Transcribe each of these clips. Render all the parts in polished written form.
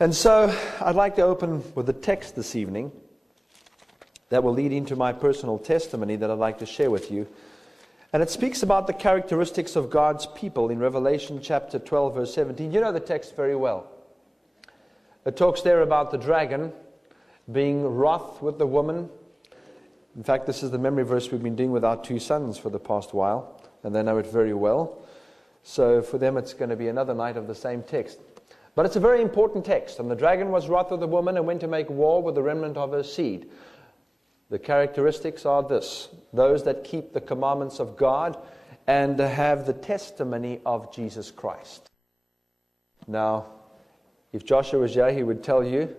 And so I'd like to open with a text this evening that will lead into my personal testimony that I'd like to share with you. And it speaks about the characteristics of God's people in Revelation chapter 12, verse 17. You know the text very well. It talks there about the dragon being wroth with the woman. In fact, this is the memory verse we've been doing with our two sons for the past while, and they know it very well. So for them it's going to be another night of the same text. But it's a very important text. And the dragon was wroth with the woman and went to make war with the remnant of her seed. The characteristics are this: those that keep the commandments of God and have the testimony of Jesus Christ. Now, if Joshua was here, he would tell you,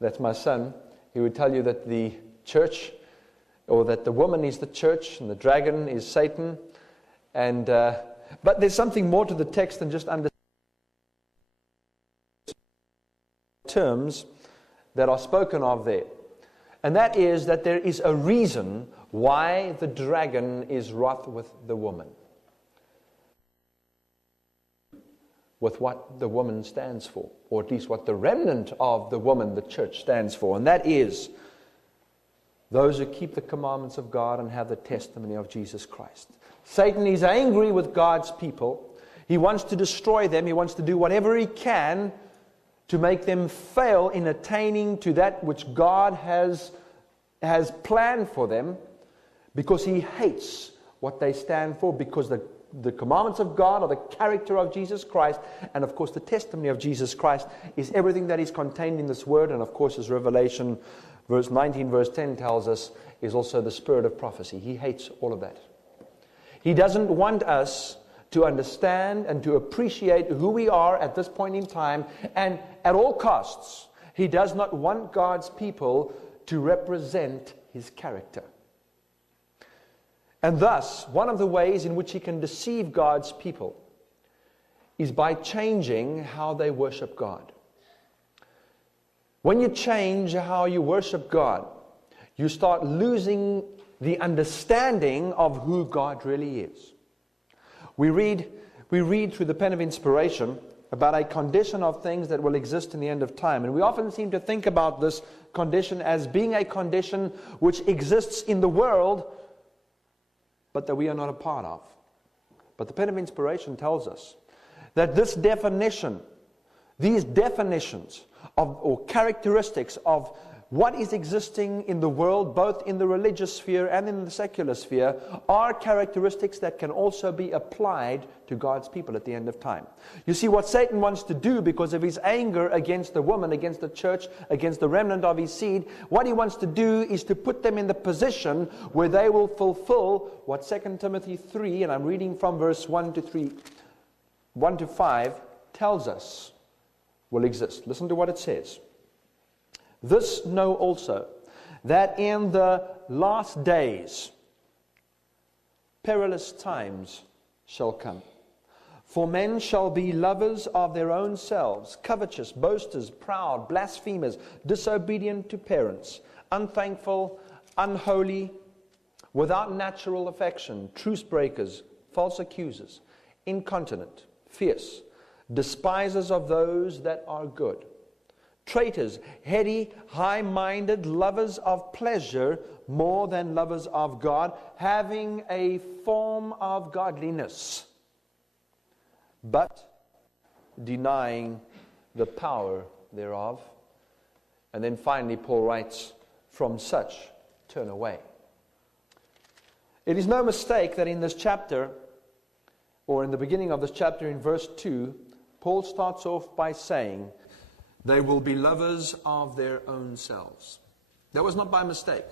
that's my son, he would tell you that the church, or that the woman is the church and the dragon is Satan. And but there's something more to the text than just understanding terms that are spoken of there. And that is that there is a reason why the dragon is wroth with the woman. With what the woman stands for, or at least what the remnant of the woman, the church, stands for. And that is those who keep the commandments of God and have the testimony of Jesus Christ. Satan is angry with God's people. He wants to destroy them. He wants to do whatever he can to make them fail in attaining to that which God has planned for them, because he hates what they stand for, because the commandments of God are the character of Jesus Christ, and of course the testimony of Jesus Christ is everything that is contained in this word, and of course, as Revelation verse 19, verse 10 tells us, is also the spirit of prophecy. He hates all of that. He doesn't want us to understand and to appreciate who we are at this point in time, and at all costs, he does not want God's people to represent his character. And thus, one of the ways in which he can deceive God's people is by changing how they worship God. When you change how you worship God, you start losing the understanding of who God really is. We read through the pen of inspiration about a condition of things that will exist in the end of time. And we often seem to think about this condition as being a condition which exists in the world, but that we are not a part of. But the pen of inspiration tells us that this definition, these definitions of, or characteristics of what is existing in the world, both in the religious sphere and in the secular sphere, are characteristics that can also be applied to God's people at the end of time. You see, what Satan wants to do, because of his anger against the woman, against the church, against the remnant of his seed, what he wants to do is to put them in the position where they will fulfill what 2 Timothy 3, and I'm reading from verse 1 to 5, tells us will exist. Listen to what it says. This know also, that in the last days perilous times shall come. For men shall be lovers of their own selves, covetous, boasters, proud, blasphemers, disobedient to parents, unthankful, unholy, without natural affection, truce breakers, false accusers, incontinent, fierce, despisers of those that are good, traitors, heady, high-minded, lovers of pleasure more than lovers of God, having a form of godliness, but denying the power thereof. And then finally Paul writes, from such turn away. It is no mistake that in this chapter, or in the beginning of this chapter in verse 2, Paul starts off by saying, they will be lovers of their own selves. That was not by mistake.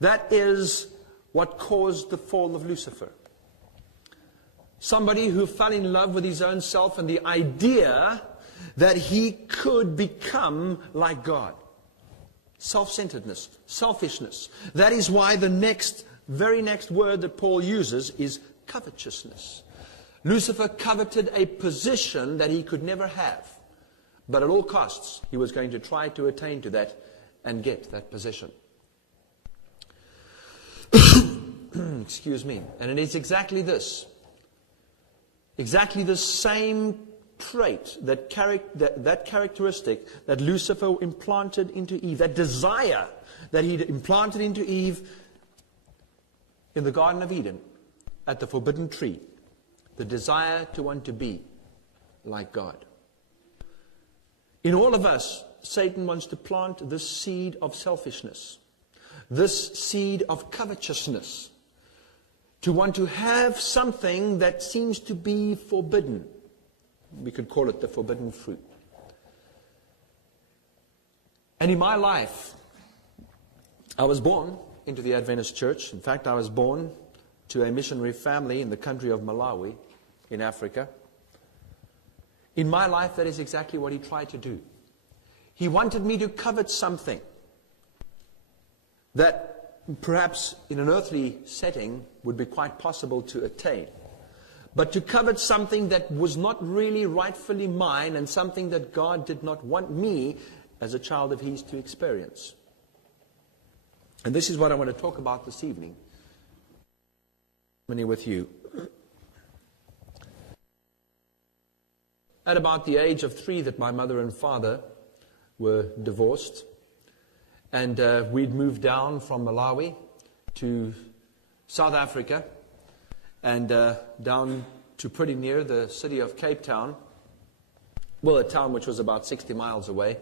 That is what caused the fall of Lucifer. Somebody who fell in love with his own self and the idea that he could become like God. Self-centeredness, selfishness. That is why the very next word that Paul uses is covetousness. Lucifer coveted a position that he could never have. But at all costs, he was going to try to attain to that and get that position. Excuse me. And it is exactly this same trait, that characteristic that Lucifer implanted into Eve, that desire that he implanted into Eve in the Garden of Eden, at the forbidden tree, the desire to want to be like God. In all of us, Satan wants to plant this seed of selfishness, this seed of covetousness, to want to have something that seems to be forbidden. We could call it the forbidden fruit. And in my life, I was born into the Adventist church. In fact, I was born to a missionary family in the country of Malawi in Africa. In my life, that is exactly what he tried to do. He wanted me to covet something that perhaps in an earthly setting would be quite possible to attain. But to covet something that was not really rightfully mine, and something that God did not want me as a child of His to experience. And this is what I want to talk about this evening. Many with you. At about the age of 3 that my mother and father were divorced, and we'd moved down from Malawi to South Africa, and down to pretty near the city of Cape Town. Well, a town which was about 60 miles away,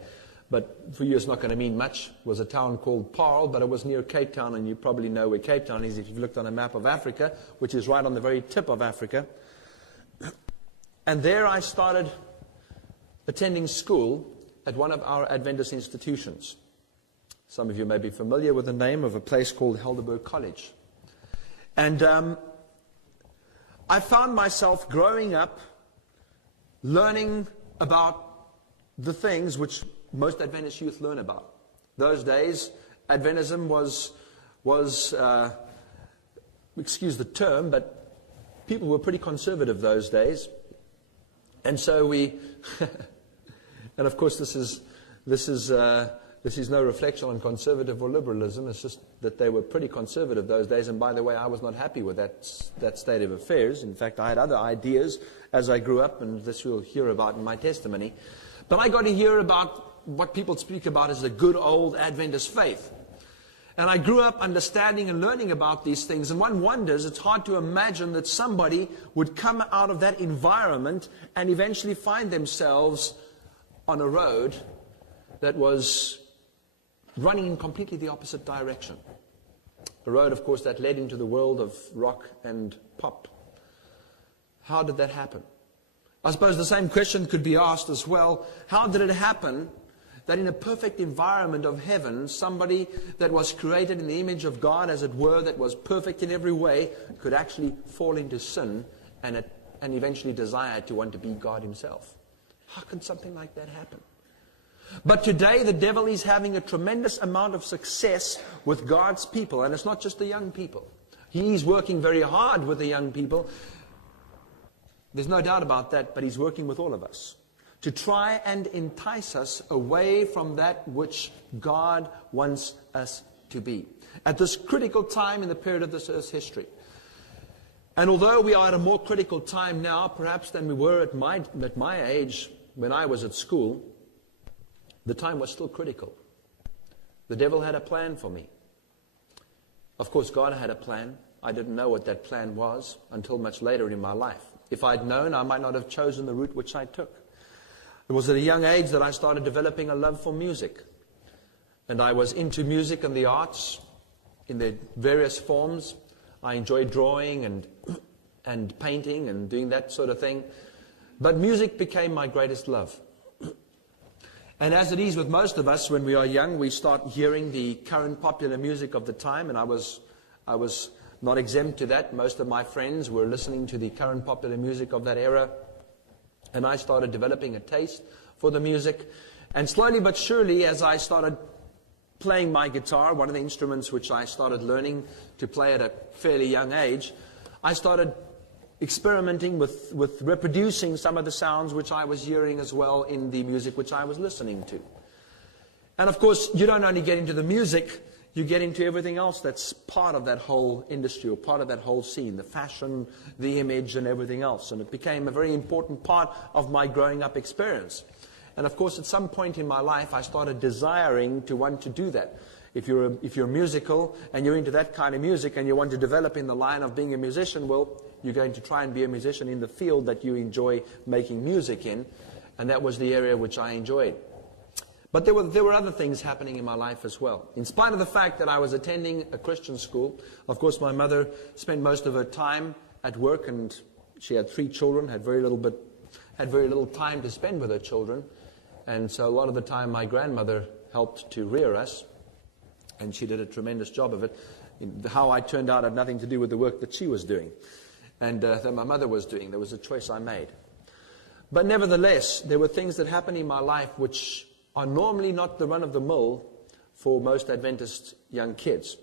but for you it's not going to mean much. It was a town called Paarl, but it was near Cape Town, and you probably know where Cape Town is if you've looked on a map of Africa, which is right on the very tip of Africa. And there I started attending school at one of our Adventist institutions. Some of you may be familiar with the name of a place called Helderberg College. And I found myself growing up learning about the things which most Adventist youth learn about. Those days, Adventism was excuse the term, but people were pretty conservative those days. And so we, and of course this is no reflection on conservative or liberalism. It's just that they were pretty conservative those days. And by the way, I was not happy with that state of affairs. In fact, I had other ideas as I grew up, and this you'll hear about in my testimony. But I got to hear about what people speak about as the good old Adventist faith. And I grew up understanding and learning about these things. And one wonders, it's hard to imagine that somebody would come out of that environment and eventually find themselves on a road that was running in completely the opposite direction. A road, of course, that led into the world of rock and pop. How did that happen? I suppose the same question could be asked as well. How did it happen that in a perfect environment of heaven, somebody that was created in the image of God, as it were, that was perfect in every way, could actually fall into sin and eventually desire to want to be God Himself? How can something like that happen? But today the devil is having a tremendous amount of success with God's people, and it's not just the young people. He's working very hard with the young people. There's no doubt about that, but he's working with all of us to try and entice us away from that which God wants us to be at this critical time in the period of this earth's history. And although we are at a more critical time now, perhaps than we were at my age when I was at school, the time was still critical. The devil had a plan for me. Of course, God had a plan. I didn't know what that plan was until much later in my life. If I'd known, I might not have chosen the route which I took. It was at a young age that I started developing a love for music. And I was into music and the arts in their various forms. I enjoyed drawing and painting and doing that sort of thing. But music became my greatest love. And as it is with most of us, when we are young, we start hearing the current popular music of the time, and I was not exempt to that. Most of my friends were listening to the current popular music of that era, and I started developing a taste for the music. And slowly but surely, as I started playing my guitar, one of the instruments which I started learning to play at a fairly young age, I started experimenting with reproducing some of the sounds which I was hearing as well in the music which I was listening to. And of course, you don't only get into the music you get into everything else that's part of that whole industry or part of that whole scene, the fashion, the image, and everything else. And it became a very important part of my growing up experience. And of course, at some point in my life, I started desiring to want to do that. If you're musical and you're into that kind of music and you want to develop in the line of being a musician, well, you're going to try and be a musician in the field that you enjoy making music in. And that was the area which I enjoyed. But there were other things happening in my life as well. In spite of the fact that I was attending a Christian school, of course my mother spent most of her time at work, and she had 3 children, had very little time to spend with her children. And so a lot of the time my grandmother helped to rear us, and she did a tremendous job of it. How I turned out had nothing to do with the work that she was doing and that my mother was doing. There was a choice I made. But nevertheless, there were things that happened in my life which are normally not the run-of-the-mill for most Adventist young kids.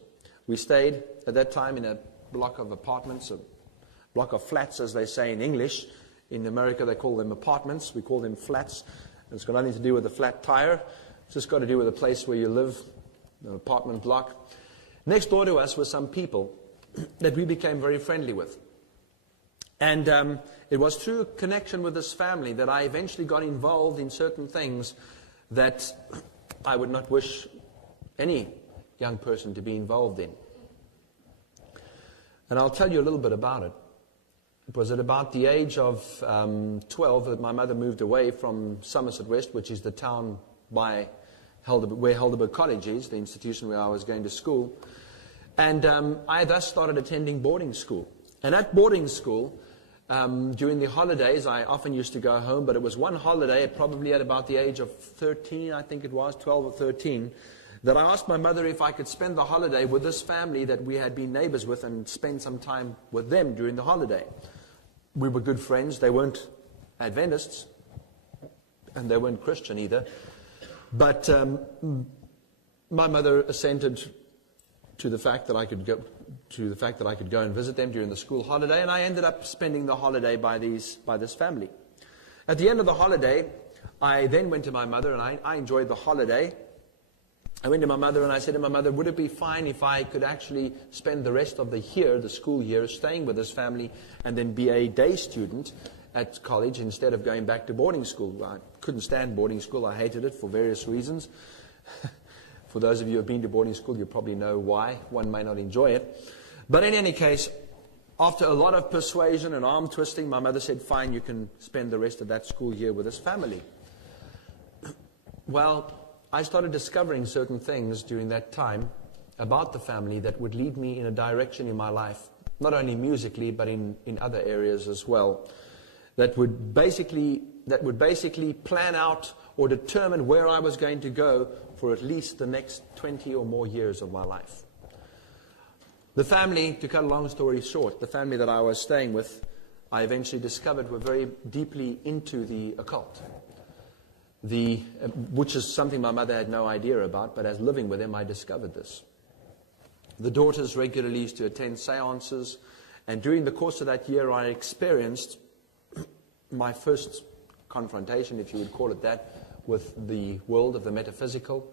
We stayed at that time in a block of apartments, a block of flats, as they say in English. In America, they call them apartments. We call them flats. It's got nothing to do with a flat tire. It's just got to do with the place where you live, an apartment block. Next door to us were some people that we became very friendly with. And it was through a connection with this family that I eventually got involved in certain things that I would not wish any young person to be involved in. And I'll tell you a little bit about it. It was at about the age of 12 that my mother moved away from Somerset West, which is the town where Helderberg College is, the institution where I was going to school. And I thus started attending boarding school. And at boarding school, during the holidays, I often used to go home, but it was one holiday, probably at about the age of 13, I think it was, 12 or 13, that I asked my mother if I could spend the holiday with this family that we had been neighbors with and spend some time with them during the holiday. We were good friends. They weren't Adventists, and they weren't Christian either. But my mother assented to the fact that I could go and visit them during the school holiday, and I ended up spending the holiday by this family. At the end of the holiday, I then went to my mother, and I enjoyed the holiday. I went to my mother and I said to my mother, would it be fine if I could actually spend the rest of the school year, staying with this family and then be a day student at college instead of going back to boarding school? I couldn't stand boarding school. I hated it for various reasons. For those of you who have been to boarding school, you probably know why. One may not enjoy it. But in any case, after a lot of persuasion and arm twisting, my mother said, fine, you can spend the rest of that school year with this family. Well, I started discovering certain things during that time about the family that would lead me in a direction in my life, not only musically, but in other areas as well, that would basically plan out or determine where I was going to go for at least the next 20 or more years of my life. The family, to cut a long story short, the family that I was staying with, I eventually discovered were very deeply into the occult. Which is something my mother had no idea about, but as living with them, I discovered this. The daughters regularly used to attend seances, and during the course of that year, I experienced my first confrontation, if you would call it that, with the world of the metaphysical,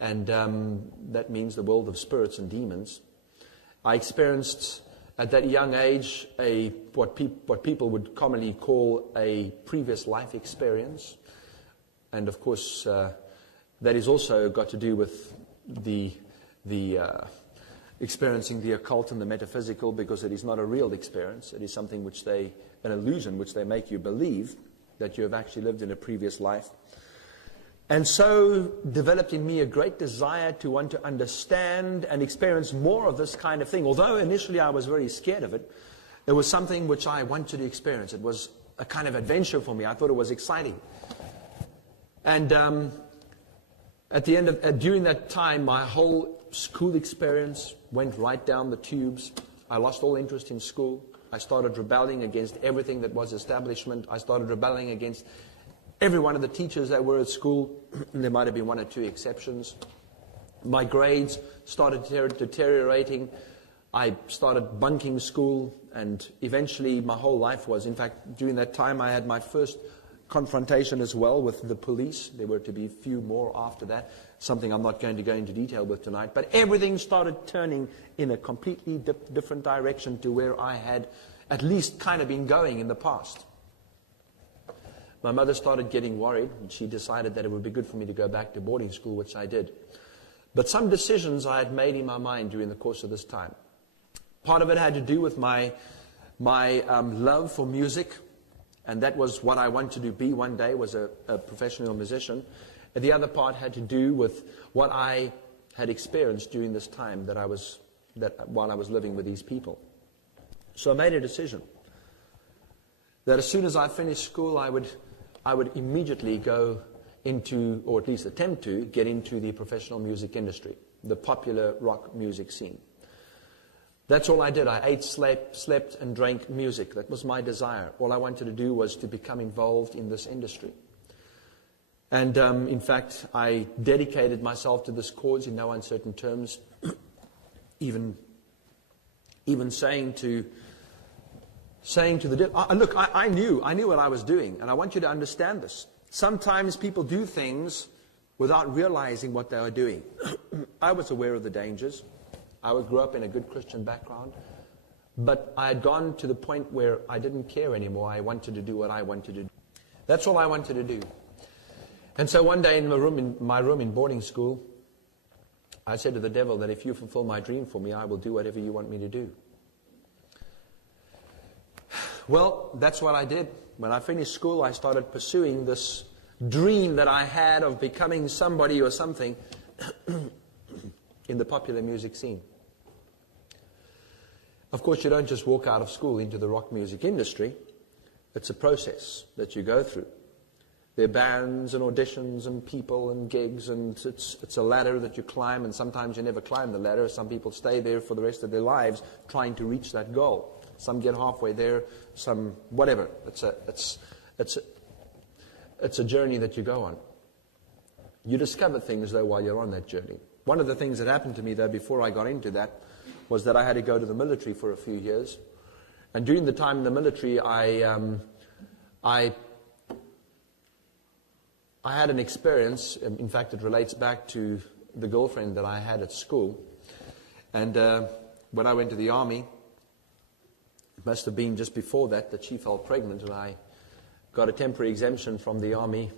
and that means the world of spirits and demons. I experienced, at that young age, what people would commonly call a previous life experience. And of course, that is also got to do with the experiencing the occult and the metaphysical, because it is not a real experience. It is something an illusion which they make you believe that you have actually lived in a previous life. And so developed in me a great desire to want to understand and experience more of this kind of thing. Although initially I was very scared of it, it was something which I wanted to experience. It was a kind of adventure for me. I thought it was exciting. And during that time, my whole school experience went right down the tubes. I lost all interest in school. I started rebelling against everything that was establishment. I started rebelling against every one of the teachers that were at school. There might have been one or two exceptions. My grades started deteriorating. I started bunking school, and eventually my whole life was, in fact, during that time I had my first confrontation as well with the police. There were to be a few more after that, something I'm not going to go into detail with tonight. But everything started turning in a completely different direction to where I had at least kind of been going in the past. My mother started getting worried, and she decided that it would be good for me to go back to boarding school, which I did. But some decisions I had made in my mind during the course of this time. Part of it had to do with my love for music, and that was what I wanted to be one day, was a professional musician. And the other part had to do with what I had experienced during this time while I was living with these people. So I made a decision that as soon as I finished school, I would immediately go into, or at least attempt to, get into the professional music industry, the popular rock music scene. That's all I did. I ate, slept, and drank music. That was my desire. All I wanted to do was to become involved in this industry. And in fact, I dedicated myself to this cause in no uncertain terms, even saying to the devil, look, I knew what I was doing, and I want you to understand this. Sometimes people do things without realizing what they are doing. I was aware of the dangers. I grew up in a good Christian background, but I had gone to the point where I didn't care anymore. I wanted to do what I wanted to do. That's all I wanted to do. And so one day in my room in boarding school, I said to the devil that if you fulfill my dream for me, I will do whatever you want me to do. Well, that's what I did. When I finished school, I started pursuing this dream that I had of becoming somebody or something in the popular music scene. Of course, you don't just walk out of school into the rock music industry. It's a process that you go through. There are bands and auditions and people and gigs, and it's a ladder that you climb, and sometimes you never climb the ladder. Some people stay there for the rest of their lives trying to reach that goal. Some get halfway there, some whatever. It's a journey that you go on. You discover things, though, while you're on that journey. One of the things that happened to me, though, before I got into that, was that I had to go to the military for a few years. And during the time in the military, I had an experience. In fact, it relates back to the girlfriend that I had at school. And when I went to the army, it must have been just before that she fell pregnant, and I got a temporary exemption from the army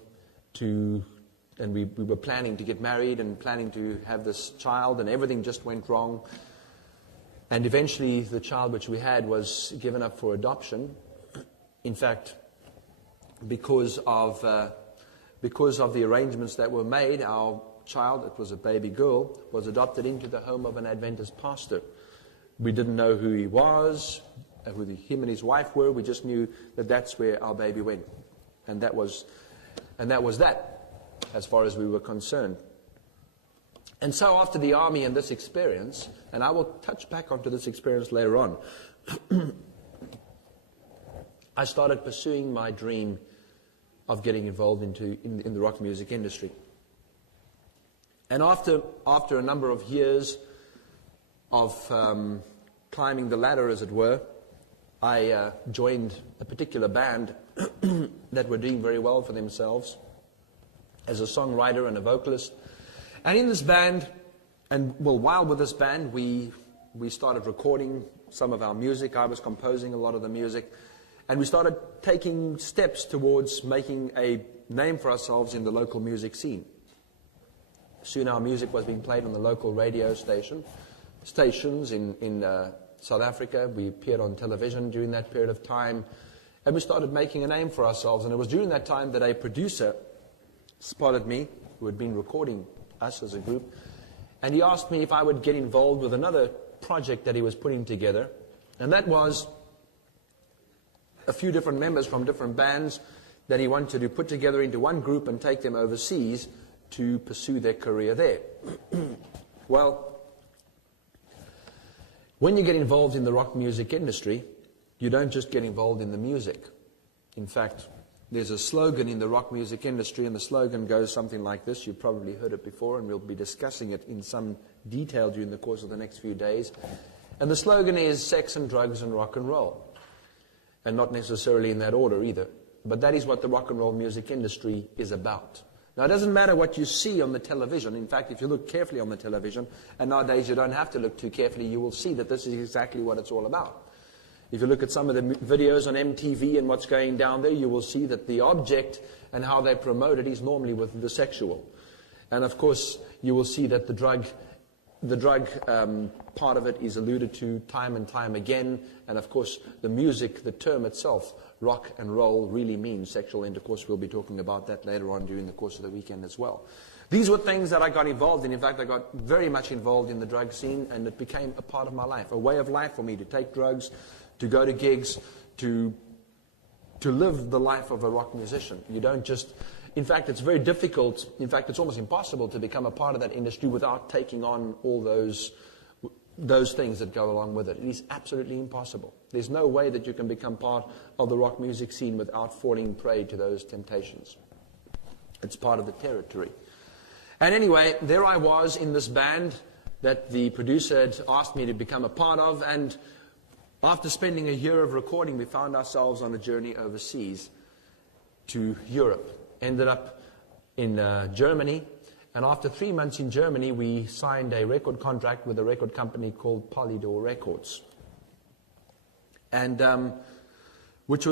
and we were planning to get married and planning to have this child, and everything just went wrong. And eventually the child which we had was given up for adoption. In fact, because of the arrangements that were made, our child, it was a baby girl, was adopted into the home of an Adventist pastor. We didn't know who he was, who him and his wife were. We just knew that that's where our baby went. And that was that, as far as we were concerned. And so after the army and this experience, and I will touch back onto this experience later on, I started pursuing my dream of getting involved in the rock music industry. And after a number of years of climbing the ladder, as it were, I joined a particular band that were doing very well for themselves as a songwriter and a vocalist. And in this band, while with this band, we started recording some of our music. I was composing a lot of the music. And we started taking steps towards making a name for ourselves in the local music scene. Soon our music was being played on the local radio stations in South Africa. We appeared on television during that period of time. And we started making a name for ourselves. And it was during that time that a producer spotted me, who had been recording us as a group. And he asked me if I would get involved with another project that he was putting together. And that was a few different members from different bands that he wanted to put together into one group and take them overseas to pursue their career there. Well, when you get involved in the rock music industry, you don't just get involved in the music. In fact, there's a slogan in the rock music industry, and the slogan goes something like this. You've probably heard it before, and we'll be discussing it in some detail during the course of the next few days. And the slogan is sex and drugs and rock and roll. And not necessarily in that order either. But that is what the rock and roll music industry is about. Now, it doesn't matter what you see on the television. In fact, if you look carefully on the television, and nowadays you don't have to look too carefully, you will see that this is exactly what it's all about. If you look at some of the videos on MTV and what's going down there, you will see that the object and how they promote it is normally with the sexual. And of course, you will see that the drug part of it is alluded to time and time again. And of course, the music, the term itself, rock and roll, really means sexual intercourse. We'll be talking about that later on during the course of the weekend as well. These were things that I got involved in. In fact, I got very much involved in the drug scene, and it became a part of my life, a way of life for me to take drugs, to go to gigs, to live the life of a rock musician. You don't just... In fact, it's very difficult. In fact, it's almost impossible to become a part of that industry without taking on all those things that go along with it. It is absolutely impossible. There's no way that you can become part of the rock music scene without falling prey to those temptations. It's part of the territory. And anyway, there I was in this band that the producer had asked me to become a part of, and after spending a year of recording, we found ourselves on a journey overseas to Europe. Ended up in Germany, and after 3 months in Germany, we signed a record contract with a record company called Polydor Records, and which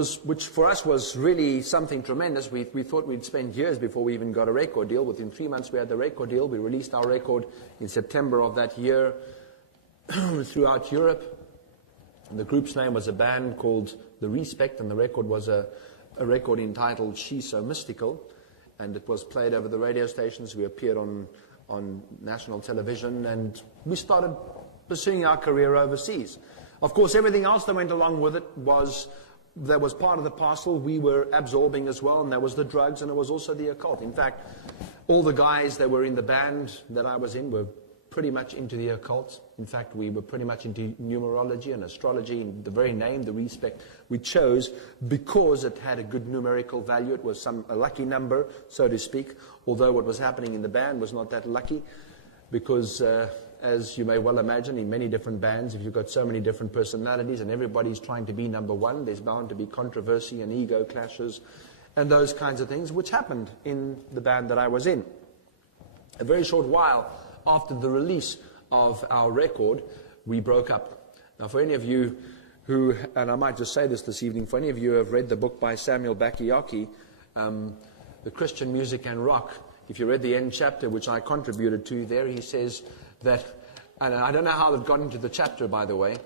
for us was really something tremendous. We thought we'd spend years before we even got a record deal. Within 3 months, we had the record deal. We released our record in September of that year throughout Europe. And the group's name was a band called The Respect, and the record was a record entitled She's So Mystical, and it was played over the radio stations. We appeared on national television, and we started pursuing our career overseas. Of course, everything else that went along with it was part of the parcel we were absorbing as well, and that was the drugs, and it was also the occult. In fact, all the guys that were in the band that I was in were pretty much into the occult. In fact, we were pretty much into numerology and astrology, and the very name, The Respect, we chose because it had a good numerical value. It was a lucky number, so to speak, although what was happening in the band was not that lucky, because as you may well imagine, in many different bands, if you've got so many different personalities and everybody's trying to be number one, there's bound to be controversy and ego clashes and those kinds of things, which happened in the band that I was in. A very short while after the release of our record, we broke up. Now, for any of you who, and I might just say this evening, for any of you who have read the book by Samuel Bakayaki, The Christian Music and Rock, if you read the end chapter, which I contributed to there, he says that, and I don't know how it got into the chapter, by the way,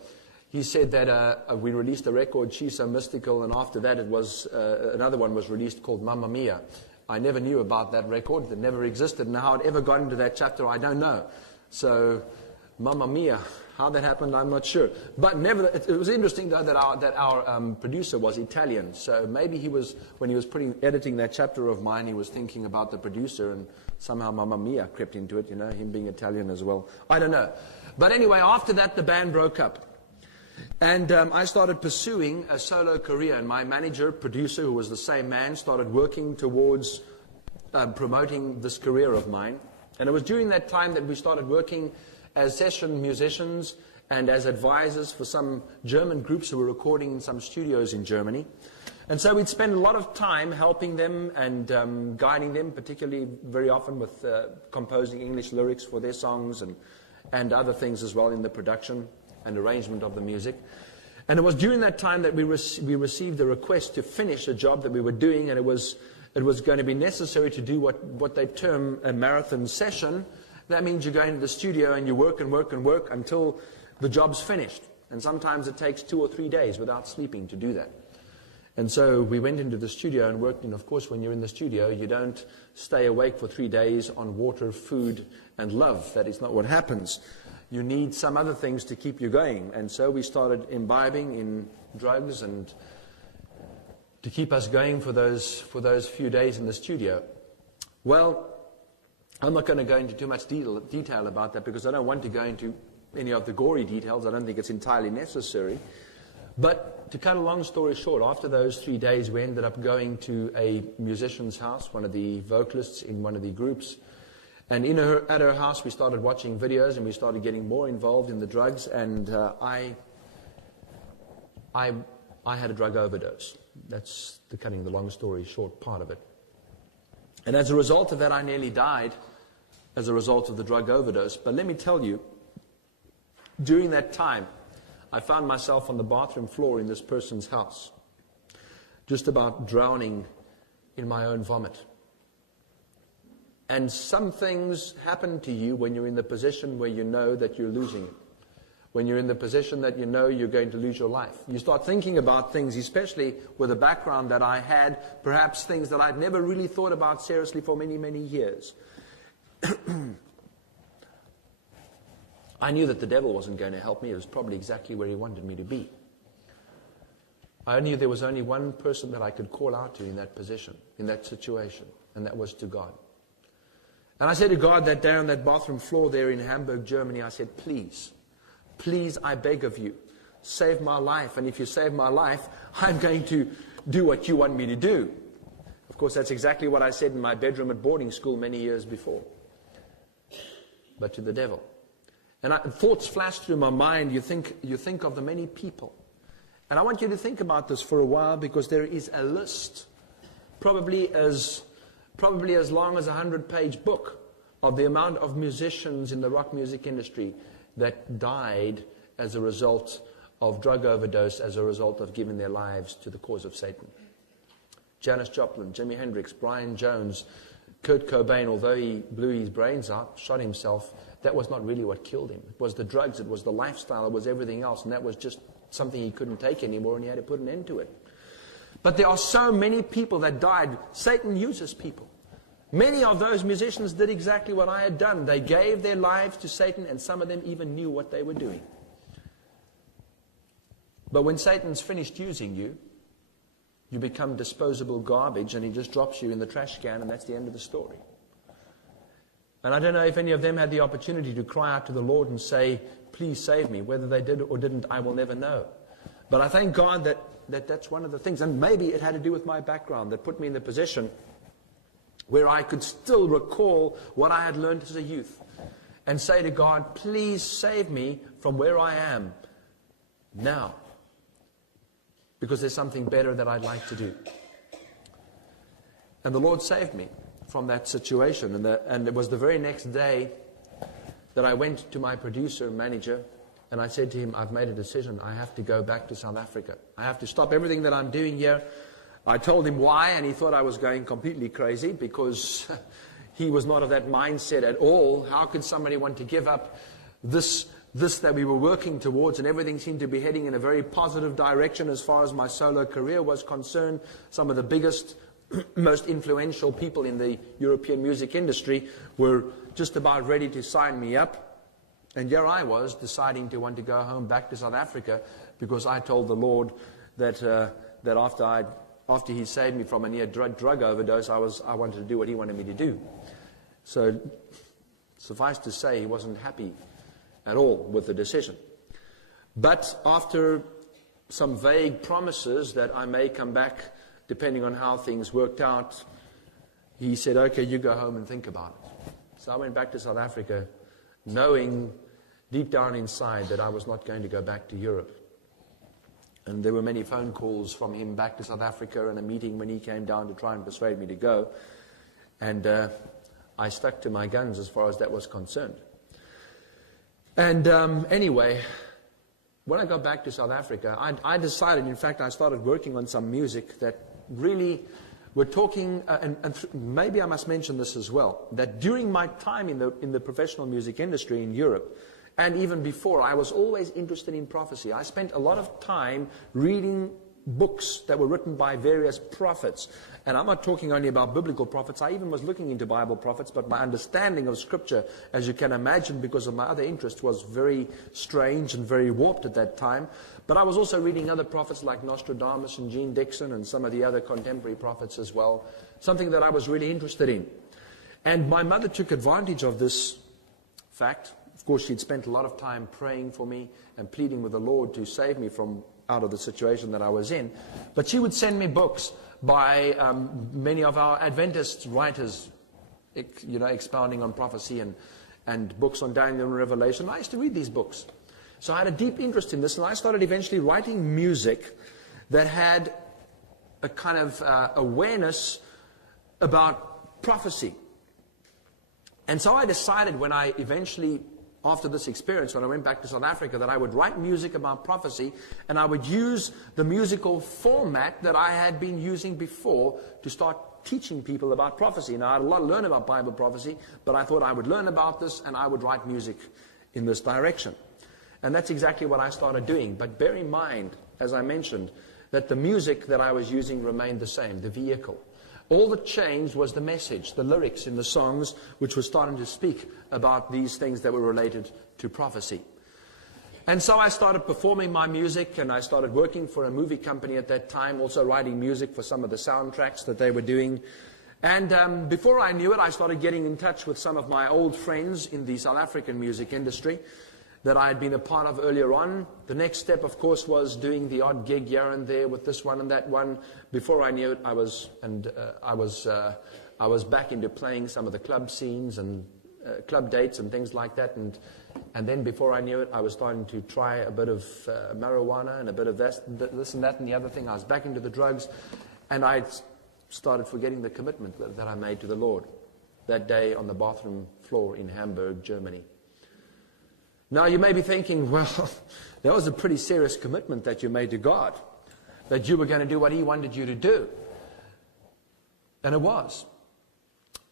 he said that we released a record, She's So Mystical, and after that it was, another one was released called Mamma Mia. I never knew about that record. It never existed. And how it ever got into that chapter, I don't know. So, Mamma Mia, how that happened, I'm not sure. But nevertheless, it was interesting, though, that our producer was Italian. So maybe he was, when he was editing that chapter of mine, he was thinking about the producer, and somehow Mamma Mia crept into it, him being Italian as well. I don't know. But anyway, after that, the band broke up. And I started pursuing a solo career, and my manager, producer, who was the same man, started working towards promoting this career of mine. And it was during that time that we started working as session musicians and as advisors for some German groups who were recording in some studios in Germany. And so we'd spend a lot of time helping them and guiding them, particularly very often with composing English lyrics for their songs and other things as well in the production and arrangement of the music. And it was during that time that we received a request to finish a job that we were doing, and it was going to be necessary to do what they term a marathon session. That means you go into the studio and you work and work and work until the job's finished. And sometimes it takes 2 or 3 days without sleeping to do that. And so we went into the studio and worked, and of course when you're in the studio, you don't stay awake for 3 days on water, food, and love. That is not what happens. You need some other things to keep you going. And so we started imbibing in drugs and to keep us going for those few days in the studio. Well, I'm not going to go into too much detail about that because I don't want to go into any of the gory details. I don't think it's entirely necessary. But to cut a long story short, after those 3 days, we ended up going to a musician's house, one of the vocalists in one of the groups. And at her house, we started watching videos, and we started getting more involved in the drugs. And I had a drug overdose. that's the cutting the long story short part of it. And as a result of that, I nearly died as a result of the drug overdose. But let me tell you, during that time, I found myself on the bathroom floor in this person's house, just about drowning in my own vomit. And some things happen to you when you're in the position where you know that you're losing it. When you're in the position that you know you're going to lose your life. You start thinking about things, especially with the background that I had, perhaps things that I'd never really thought about seriously for many, many years. I knew that the devil wasn't going to help me. It was probably exactly where he wanted me to be. I knew there was only one person that I could call out to in that position, in that situation, and that was to God. And I said to God that day on that bathroom floor there in Hamburg, Germany, I said, please, I beg of you, save my life. And if you save my life, I'm going to do what you want me to do. Of course, that's exactly what I said in my bedroom at boarding school many years before. But to the devil. And thoughts flash through my mind. You think of the many people. And I want you to think about this for a while, because there is a list, probably as long as a 100-page book, of the amount of musicians in the rock music industry that died as a result of drug overdose, as a result of giving their lives to the cause of Satan. Janis Joplin, Jimi Hendrix, Brian Jones, Kurt Cobain, although he blew his brains out, shot himself, that was not really what killed him. It was the drugs, it was the lifestyle, it was everything else, and that was just something he couldn't take anymore, and he had to put an end to it. But there are so many people that died. Satan uses people. Many of those musicians did exactly what I had done. They gave their lives to Satan, and some of them even knew what they were doing. But when Satan's finished using you, you become disposable garbage, and he just drops you in the trash can, and that's the end of the story. And I don't know if any of them had the opportunity to cry out to the Lord and say, please save me. Whether they did or didn't, I will never know. But I thank God that's one of the things, and maybe it had to do with my background, that put me in the position where I could still recall what I had learned as a youth and say to God, please save me from where I am now, because there's something better that I'd like to do. And the Lord saved me from that situation. And it was the very next day that I went to my producer, manager, and I said to him, I've made a decision. I have to go back to South Africa. I have to stop everything that I'm doing here. I told him why, and he thought I was going completely crazy, because he was not of that mindset at all. How could somebody want to give up this that we were working towards, and everything seemed to be heading in a very positive direction as far as my solo career was concerned. Some of the biggest, most influential people in the European music industry were just about ready to sign me up. And here I was deciding to want to go home back to South Africa, because I told the Lord that after he saved me from a near drug overdose, I wanted to do what he wanted me to do. So suffice to say, he wasn't happy at all with the decision. But after some vague promises that I may come back depending on how things worked out, he said, okay, you go home and think about it. So I went back to South Africa, knowing deep down inside that I was not going to go back to Europe. And there were many phone calls from him back to South Africa, and a meeting when he came down to try and persuade me to go. And I stuck to my guns as far as that was concerned. And anyway, when I got back to South Africa, I decided, in fact, I started working on some music that really were talking, maybe I must mention this as well, that during my time in the professional music industry in Europe, and even before, I was always interested in prophecy. I spent a lot of time reading books that were written by various prophets. And I'm not talking only about biblical prophets. I even was looking into Bible prophets, but my understanding of Scripture, as you can imagine, because of my other interests, was very strange and very warped at that time. But I was also reading other prophets like Nostradamus and Gene Dixon and some of the other contemporary prophets as well, something that I was really interested in. And my mother took advantage of this fact. Of course, she'd spent a lot of time praying for me and pleading with the Lord to save me from out of the situation that I was in. But she would send me books by many of our Adventist writers, expounding on prophecy and books on Daniel and Revelation. I used to read these books. So I had a deep interest in this, and I started eventually writing music that had a kind of awareness about prophecy. And so I decided when I eventually, after this experience, when I went back to South Africa, that I would write music about prophecy, and I would use the musical format that I had been using before to start teaching people about prophecy. Now, I had a lot to learn about Bible prophecy, but I thought I would learn about this, and I would write music in this direction. And that's exactly what I started doing. But bear in mind, as I mentioned, that the music that I was using remained the same, the vehicle. All that changed was the message, the lyrics in the songs, which were starting to speak about these things that were related to prophecy. And so I started performing my music, and I started working for a movie company at that time, also writing music for some of the soundtracks that they were doing. And before I knew it, I started getting in touch with some of my old friends in the South African music industry that I had been a part of earlier on. The next step, of course, was doing the odd gig here and there with this one and that one. Before I knew it, I was back into playing some of the club scenes and club dates and things like that. And then before I knew it, I was starting to try a bit of marijuana and a bit of this and that and the other thing. I was back into the drugs, and I started forgetting the commitment that I made to the Lord that day on the bathroom floor in Hamburg, Germany. Now, you may be thinking, well, that was a pretty serious commitment that you made to God, that you were going to do what He wanted you to do. And it was.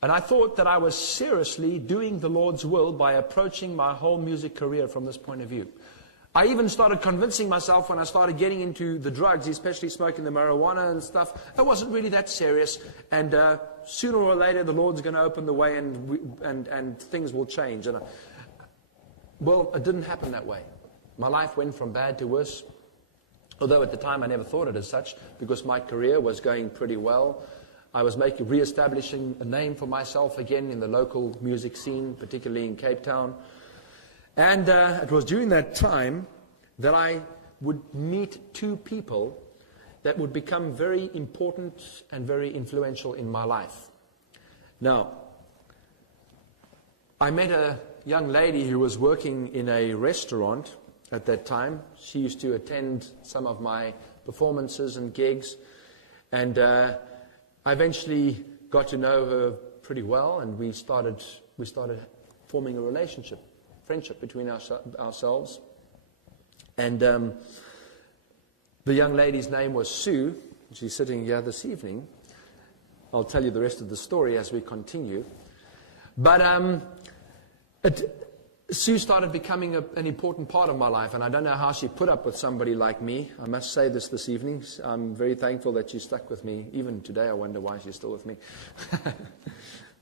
And I thought that I was seriously doing the Lord's will by approaching my whole music career from this point of view. I even started convincing myself when I started getting into the drugs, especially smoking the marijuana and stuff, it wasn't really that serious. And sooner or later, the Lord's going to open the way and things will change. And well, it didn't happen that way. My life went from bad to worse, although at the time I never thought it as such, because my career was going pretty well. I was re-establishing a name for myself again in the local music scene, particularly in Cape Town. And it was during that time that I would meet two people that would become very important and very influential in my life. Now, I met a young lady who was working in a restaurant at that time. She used to attend some of my performances and gigs, and I eventually got to know her pretty well, and we started forming a relationship, friendship between ourselves. And the young lady's name was Sue. She's sitting here this evening. I'll tell you the rest of the story as we continue. But Sue started becoming an important part of my life, and I don't know how she put up with somebody like me. I must say this evening. I'm very thankful that she stuck with me. Even today, I wonder why she's still with me.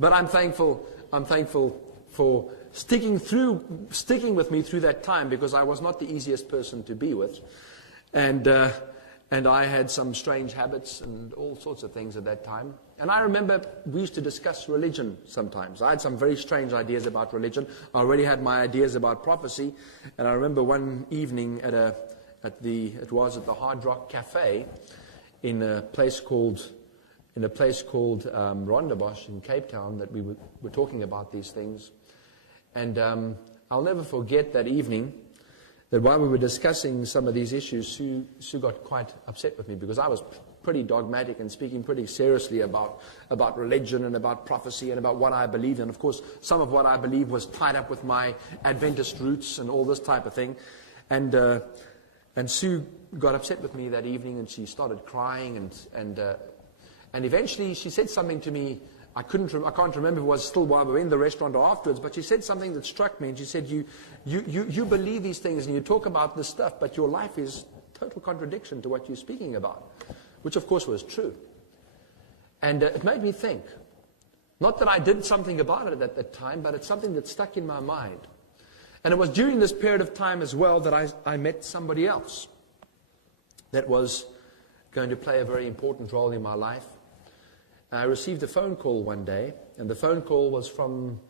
But I'm thankful for sticking with me through that time, because I was not the easiest person to be with, and I had some strange habits and all sorts of things at that time. And I remember we used to discuss religion sometimes. I had some very strange ideas about religion. I already had my ideas about prophecy. And I remember one evening it was at the Hard Rock Cafe in a place called Rondebosch in Cape Town, that we were talking about these things. And I'll never forget that evening, that while we were discussing some of these issues, Sue got quite upset with me, because I was pretty dogmatic and speaking pretty seriously about religion and about prophecy and about what I believed. And of course, some of what I believed was tied up with my Adventist roots and all this type of thing. And Sue got upset with me that evening, and she started crying, and eventually she said something to me. I can't remember if it was still while we were in the restaurant or afterwards, but she said something that struck me, and she said, you believe these things and you talk about this stuff, but your life is total contradiction to what you're speaking about, which of course was true. And it made me think, not that I did something about it at that time, but it's something that stuck in my mind. And it was during this period of time as well that I met somebody else that was going to play a very important role in my life. I received a phone call one day, and the phone call was from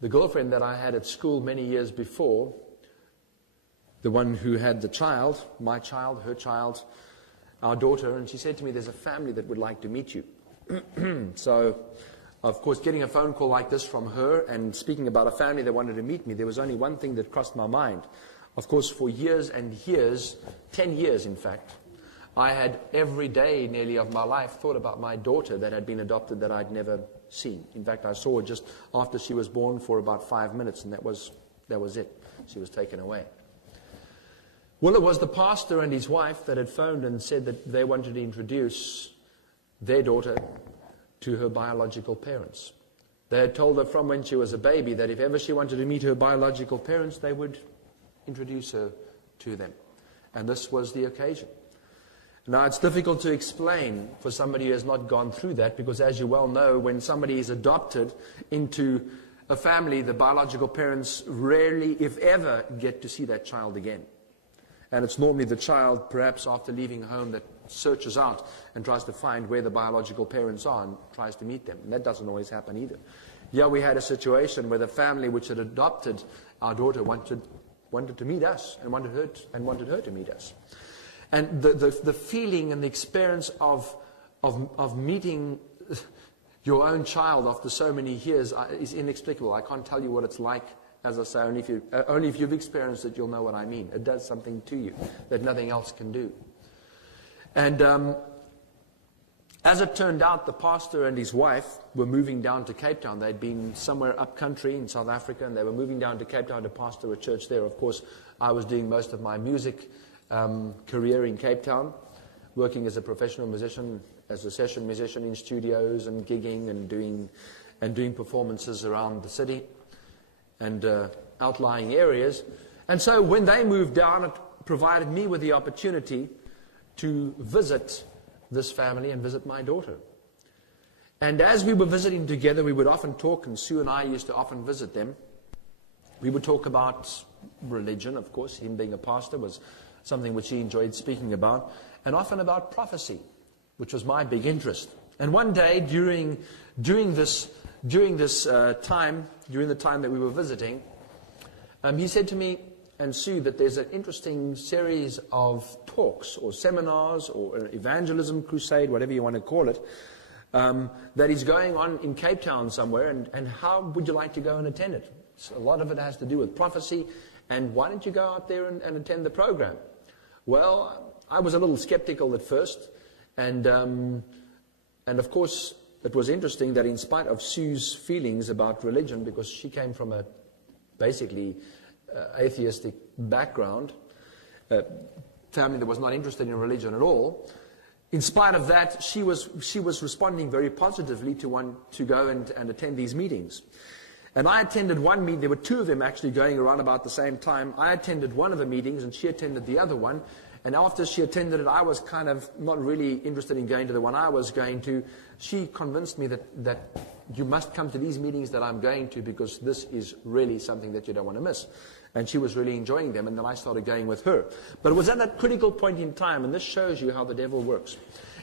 the girlfriend that I had at school many years before, the one who had the child, my child, her child, our daughter, and she said to me, there's a family that would like to meet you. So, of course, getting a phone call like this from her and speaking about a family that wanted to meet me, there was only one thing that crossed my mind. Of course, for years and years, 10 years in fact, I had every day nearly of my life thought about my daughter that had been adopted that I'd never seen. In fact, I saw her just after she was born for about 5 minutes, and that was it. She was taken away. Well, it was the pastor and his wife that had phoned and said that they wanted to introduce their daughter to her biological parents. They had told her from when she was a baby that if ever she wanted to meet her biological parents, they would introduce her to them. And this was the occasion. Now, it's difficult to explain for somebody who has not gone through that, because as you well know, when somebody is adopted into a family, the biological parents rarely, if ever, get to see that child again. And it's normally the child, perhaps after leaving home, that searches out and tries to find where the biological parents are and tries to meet them. And that doesn't always happen either. Yeah, we had a situation where the family which had adopted our daughter wanted to meet us and wanted her to meet us. And the feeling and the experience of meeting your own child after so many years is inexplicable. I can't tell you what it's like. As I say, only if you've experienced it, you'll know what I mean. It does something to you that nothing else can do. And as it turned out, the pastor and his wife were moving down to Cape Town. They'd been somewhere up country in South Africa, and they were moving down to Cape Town to pastor a church there. Of course, I was doing most of my music career in Cape Town, working as a professional musician, as a session musician in studios and gigging and doing performances around the city and outlying areas. And so when they moved down, it provided me with the opportunity to visit this family and visit my daughter. And as we were visiting together, we would often talk, and Sue and I used to often visit them. We would talk about religion, of course. Him being a pastor was something which he enjoyed speaking about, and often about prophecy, which was my big interest. And one day during the time that we were visiting, he said to me and Sue that there's an interesting series of talks or seminars or an evangelism crusade, whatever you want to call it, that is going on in Cape Town somewhere, and how would you like to go and attend it? So a lot of it has to do with prophecy, and why don't you go out there and attend the program? Well, I was a little skeptical at first, and of course it was interesting that in spite of Sue's feelings about religion, because she came from a basically atheistic background, family that was not interested in religion at all, in spite of that, she was responding very positively to want to go and attend these meetings. And I attended one meeting. There were two of them actually going around about the same time. I attended one of the meetings and she attended the other one. And after she attended it, I was kind of not really interested in going to the one I was going to. She convinced me that you must come to these meetings that I'm going to, because this is really something that you don't want to miss. And she was really enjoying them, and then I started going with her. But it was at that critical point in time, and this shows you how the devil works.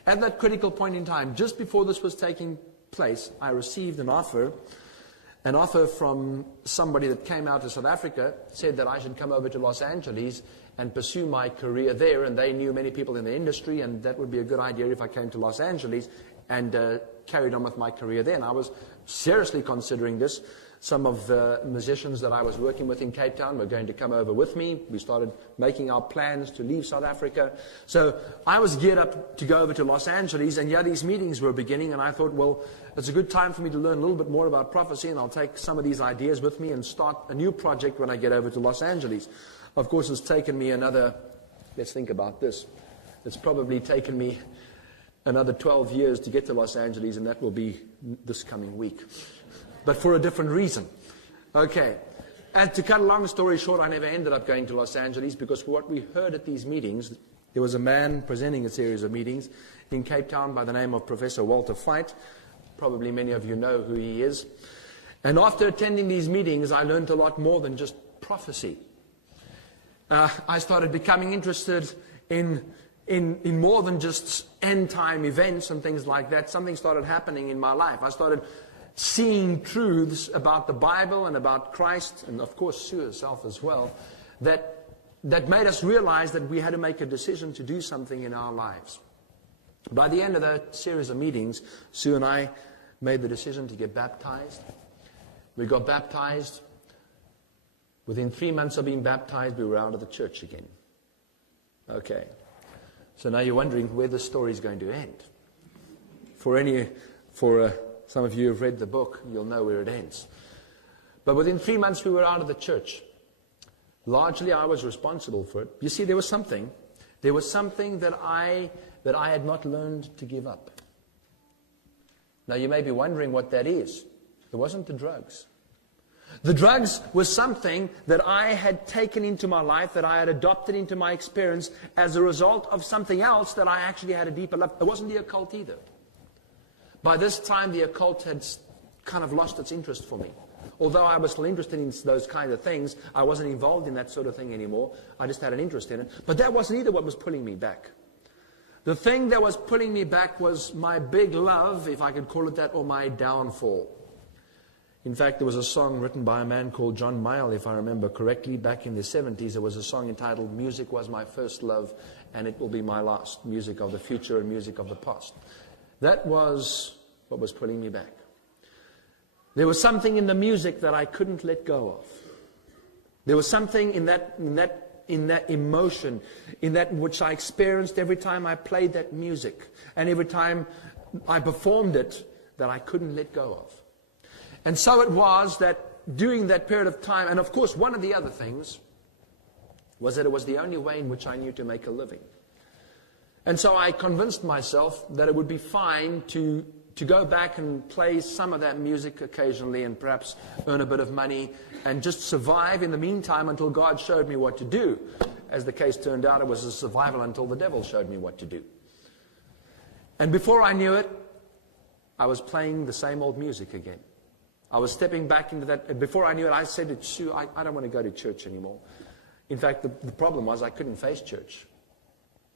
At that critical point in time, just before this was taking place, I received an offer from somebody that came out to South Africa, said that I should come over to Los Angeles and pursue my career there, and they knew many people in the industry, and that would be a good idea if I came to Los Angeles and carried on with my career there. And I was seriously considering this. Some of the musicians that I was working with in Cape Town were going to come over with me. We started making our plans to leave South Africa. So I was geared up to go over to Los Angeles, and yeah, these meetings were beginning, and I thought, well, it's a good time for me to learn a little bit more about prophecy, and I'll take some of these ideas with me and start a new project when I get over to Los Angeles. Of course, it's taken me let's think about this. It's probably taken me another 12 years to get to Los Angeles, and that will be this coming week. But for a different reason. Okay. And to cut a long story short, I never ended up going to Los Angeles, because what we heard at these meetings, there was a man presenting a series of meetings in Cape Town by the name of Professor Walter Fite. Probably many of you know who he is. And after attending these meetings, I learned a lot more than just prophecy. I started becoming interested in more than just end-time events and things like that. Something started happening in my life. I started seeing truths about the Bible and about Christ, and of course Sue herself as well, that made us realize that we had to make a decision to do something in our lives. By the end of that series of meetings, Sue and I made the decision to get baptized. We got baptized. Within 3 months of being baptized, we were out of the church again. Okay. So now you're wondering where the story is going to end. For some of you who have read the book, you'll know where it ends. But within 3 months, we were out of the church. Largely, I was responsible for it. You see, there was something that I had not learned to give up. Now, you may be wondering what that is. It wasn't the drugs. The drugs was something that I had taken into my life, that I had adopted into my experience as a result of something else that I actually had a deeper love. It wasn't the occult either. By this time, the occult had kind of lost its interest for me. Although I was still interested in those kind of things, I wasn't involved in that sort of thing anymore. I just had an interest in it. But that wasn't either what was pulling me back. The thing that was pulling me back was my big love, if I could call it that, or my downfall. In fact, there was a song written by a man called John Mayall, if I remember correctly, back in the 70s. There was a song entitled, "Music Was My First Love, and It Will Be My Last. Music of the future and music of the past." That was what was pulling me back. There was something in the music that I couldn't let go of. There was something in that emotion, in that which I experienced every time I played that music, and every time I performed it, that I couldn't let go of. And so it was that during that period of time, and of course one of the other things was that it was the only way in which I knew to make a living. And so I convinced myself that it would be fine to go back and play some of that music occasionally and perhaps earn a bit of money and just survive in the meantime until God showed me what to do. As the case turned out, it was a survival until the devil showed me what to do. And before I knew it, I was playing the same old music again. I was stepping back into that. Before I knew it, I said to Sue, I don't want to go to church anymore. In fact, the problem was I couldn't face church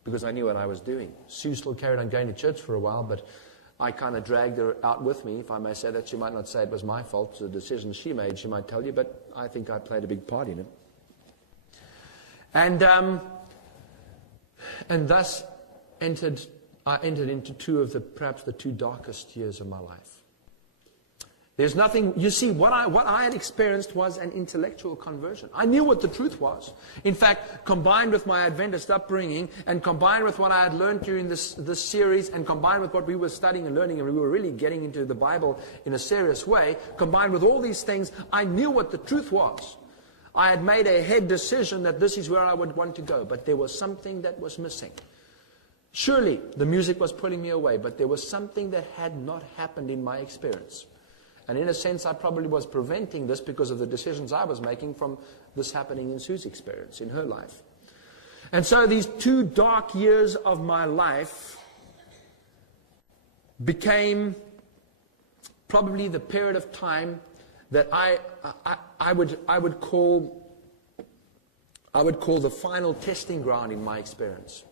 because I knew what I was doing. Sue still carried on going to church for a while, but I kind of dragged her out with me, if I may say that. She might not say it was my fault. It's a decision she made, she might tell you, but I think I played a big part in it. And thus I entered into perhaps the two darkest years of my life. There's nothing, you see, what I had experienced was an intellectual conversion. I knew what the truth was. In fact, combined with my Adventist upbringing, and combined with what I had learned during this series, and combined with what we were studying and learning, and we were really getting into the Bible in a serious way, combined with all these things, I knew what the truth was. I had made a head decision that this is where I would want to go, but there was something that was missing. Surely, the music was pulling me away, but there was something that had not happened in my experience. And in a sense, I probably was preventing this because of the decisions I was making from this happening in Sue's experience, in her life. And so these 2 dark years of my life became probably the period of time that I would call the final testing ground in my experience.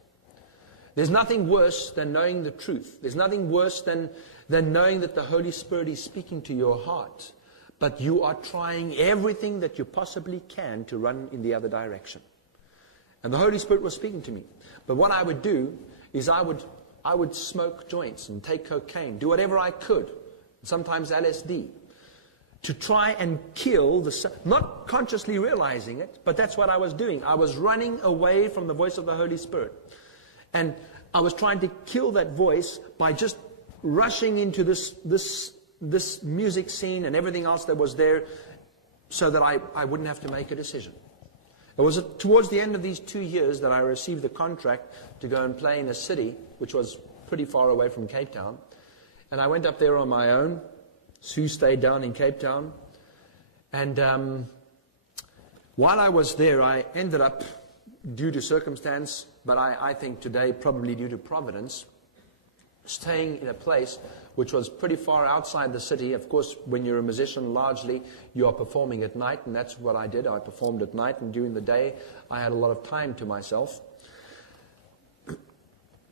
There's nothing worse than knowing the truth. There's nothing worse than knowing that the Holy Spirit is speaking to your heart, but you are trying everything that you possibly can to run in the other direction. And the Holy Spirit was speaking to me. But what I would do is I would smoke joints and take cocaine, do whatever I could, sometimes LSD, to try and kill not consciously realizing it, but that's what I was doing. I was running away from the voice of the Holy Spirit. And I was trying to kill that voice by just rushing into this music scene and everything else that was there so that I wouldn't have to make a decision. It was towards the end of these 2 years that I received the contract to go and play in a city which was pretty far away from Cape Town. And I went up there on my own. Sue stayed down in Cape Town. And while I was there, I ended up, due to circumstance, but I think today probably due to providence, staying in a place which was pretty far outside the city. Of course, when you're a musician, largely you are performing at night, and that's what I did. I performed at night, and during the day I had a lot of time to myself,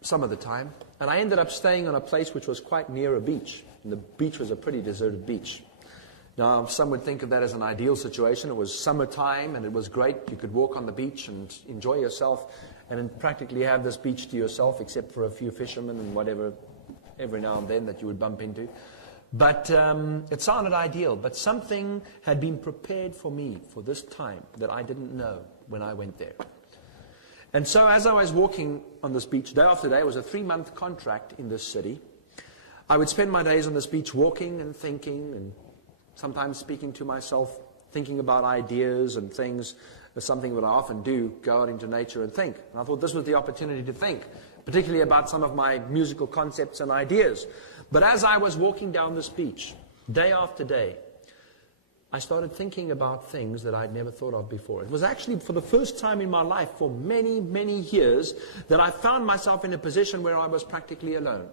some of the time. And I ended up staying on a place which was quite near a beach, and the beach was a pretty deserted beach. Now, some would think of that as an ideal situation. It was summertime, and it was great. You could walk on the beach and enjoy yourself, and practically have this beach to yourself, except for a few fishermen and whatever, every now and then that you would bump into. But it sounded ideal, but something had been prepared for me for this time that I didn't know when I went there. And so as I was walking on this beach day after day, it was a 3-month contract in this city. I would spend my days on this beach walking and thinking and sometimes speaking to myself, thinking about ideas and things. It's something that I often do, go out into nature and think. And I thought this was the opportunity to think, particularly about some of my musical concepts and ideas. But as I was walking down this beach, day after day, I started thinking about things that I'd never thought of before. It was actually for the first time in my life for many, many years that I found myself in a position where I was practically alone.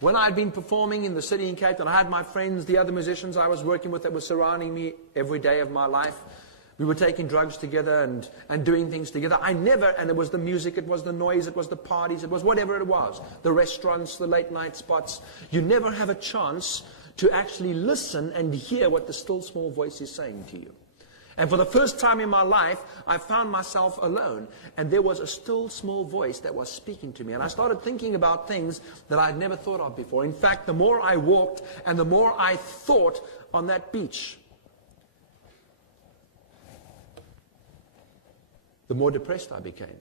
When I had been performing in the city in Cape Town, I had my friends, the other musicians I was working with that were surrounding me every day of my life. We were taking drugs together and doing things together. And it was the music, it was the noise, it was the parties, it was whatever it was. The restaurants, the late night spots. You never have a chance to actually listen and hear what the still small voice is saying to you. And for the first time in my life, I found myself alone. And there was a still small voice that was speaking to me. And I started thinking about things that I'd never thought of before. In fact, the more I walked and the more I thought on that beach, the more depressed I became.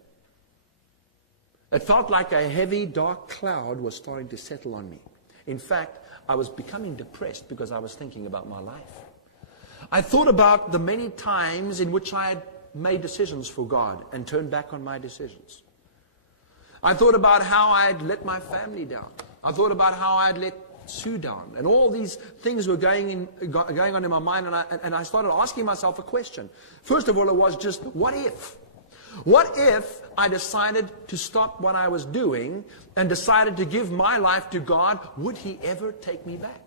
It felt like a heavy, dark cloud was starting to settle on me. In fact, I was becoming depressed because I was thinking about my life. I thought about the many times in which I had made decisions for God and turned back on my decisions. I thought about how I had let my family down. I thought about how I had let Sue down. And all these things were going on in my mind, and I started asking myself a question. First of all, it was just, what if? What if I decided to stop what I was doing and decided to give my life to God? Would He ever take me back?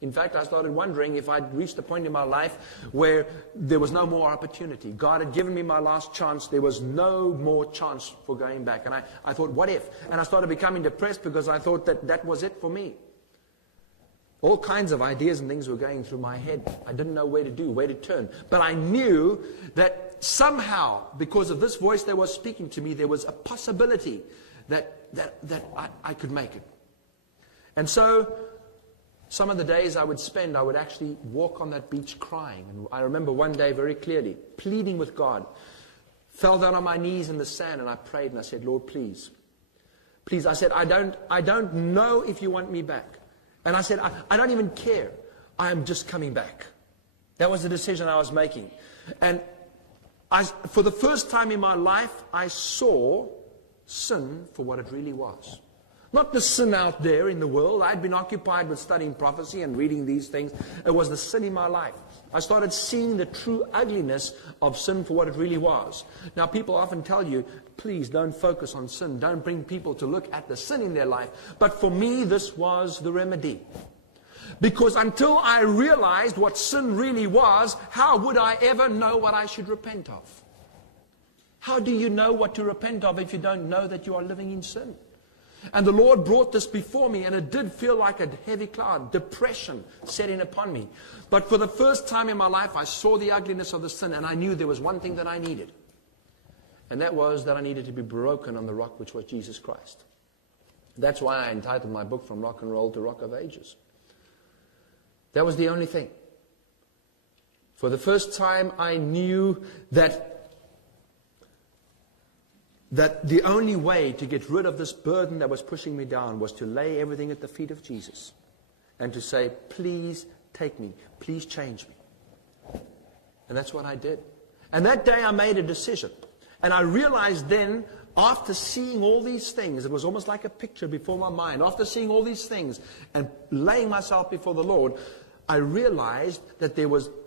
In fact, I started wondering if I'd reached a point in my life where there was no more opportunity. God had given me my last chance. There was no more chance for going back. And I thought, what if? And I started becoming depressed because I thought that was it for me. All kinds of ideas and things were going through my head. I didn't know where to turn. But I knew that somehow, because of this voice that was speaking to me, there was a possibility that I could make it. And so, some of the days I would actually walk on that beach crying. And I remember one day very clearly, pleading with God. Fell down on my knees in the sand and I prayed and I said, Lord, please. Please, I said, I don't know if you want me back. And I said, I don't even care. I am just coming back. That was the decision I was making. And for the first time in my life, I saw sin for what it really was. Not the sin out there in the world. I'd been occupied with studying prophecy and reading these things. It was the sin in my life. I started seeing the true ugliness of sin for what it really was. Now, people often tell you, please don't focus on sin. Don't bring people to look at the sin in their life. But for me, this was the remedy. Because until I realized what sin really was, how would I ever know what I should repent of? How do you know what to repent of if you don't know that you are living in sin? And the Lord brought this before me, and it did feel like a heavy cloud, depression setting upon me. But for the first time in my life, I saw the ugliness of the sin, and I knew there was one thing that I needed. And that was that I needed to be broken on the rock, which was Jesus Christ. That's why I entitled my book, From Rock and Roll to Rock of Ages. That was the only thing. For the first time, I knew that the only way to get rid of this burden that was pushing me down was to lay everything at the feet of Jesus and to say, please take me, please change me. And that's what I did. And that day I made a decision. And I realized then, after seeing all these things, it was almost like a picture before my mind. After seeing all these things and laying myself before the Lord, I realized that